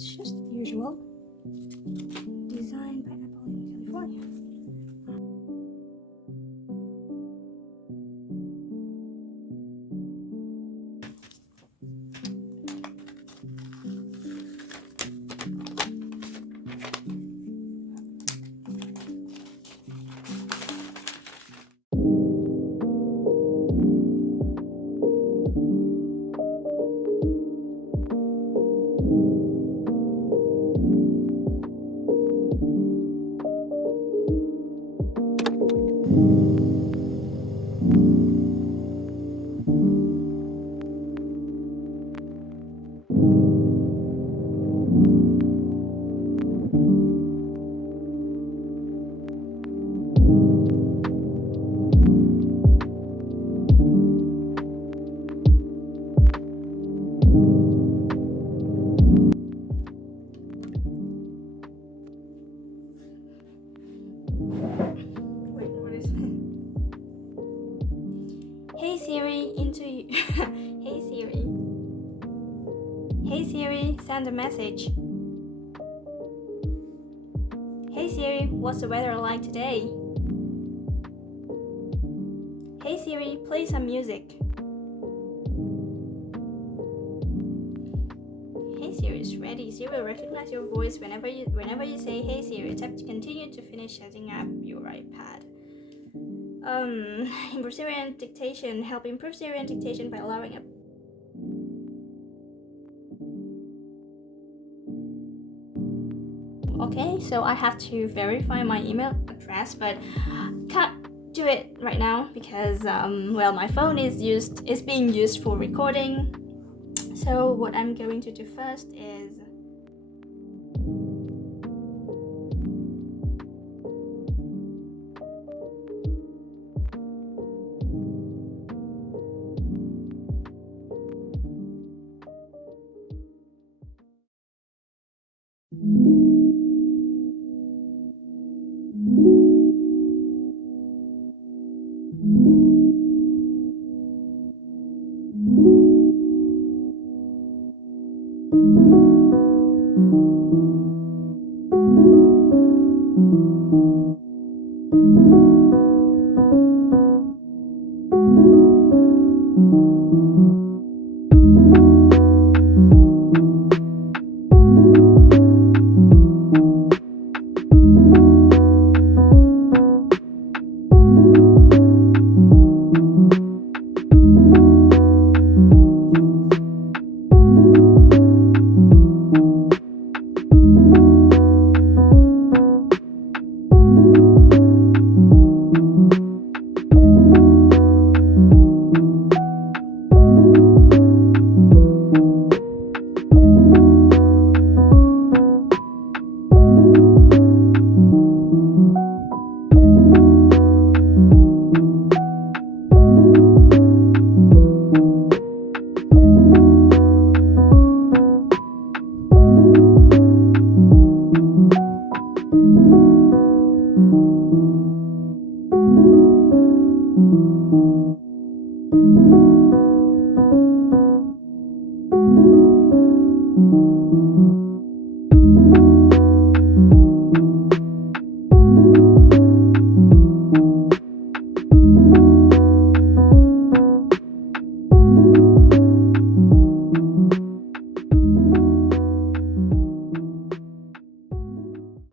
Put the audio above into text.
it's just usual. Designed by Apple in California. Hey Siri, Hey Siri. Hey Siri, send a message. Hey Siri, what's the weather like today? Hey Siri, play some music. Hey Siri is ready. Siri will recognize your voice whenever you say Hey Siri. Tap to continue to finish setting up your iPad. Improve Syrian dictation. Help improve Syrian dictation by allowing a Okay, so I have to verify my email address, but can't do it right now because well, my phone is being used for recording. So what I'm going to do first is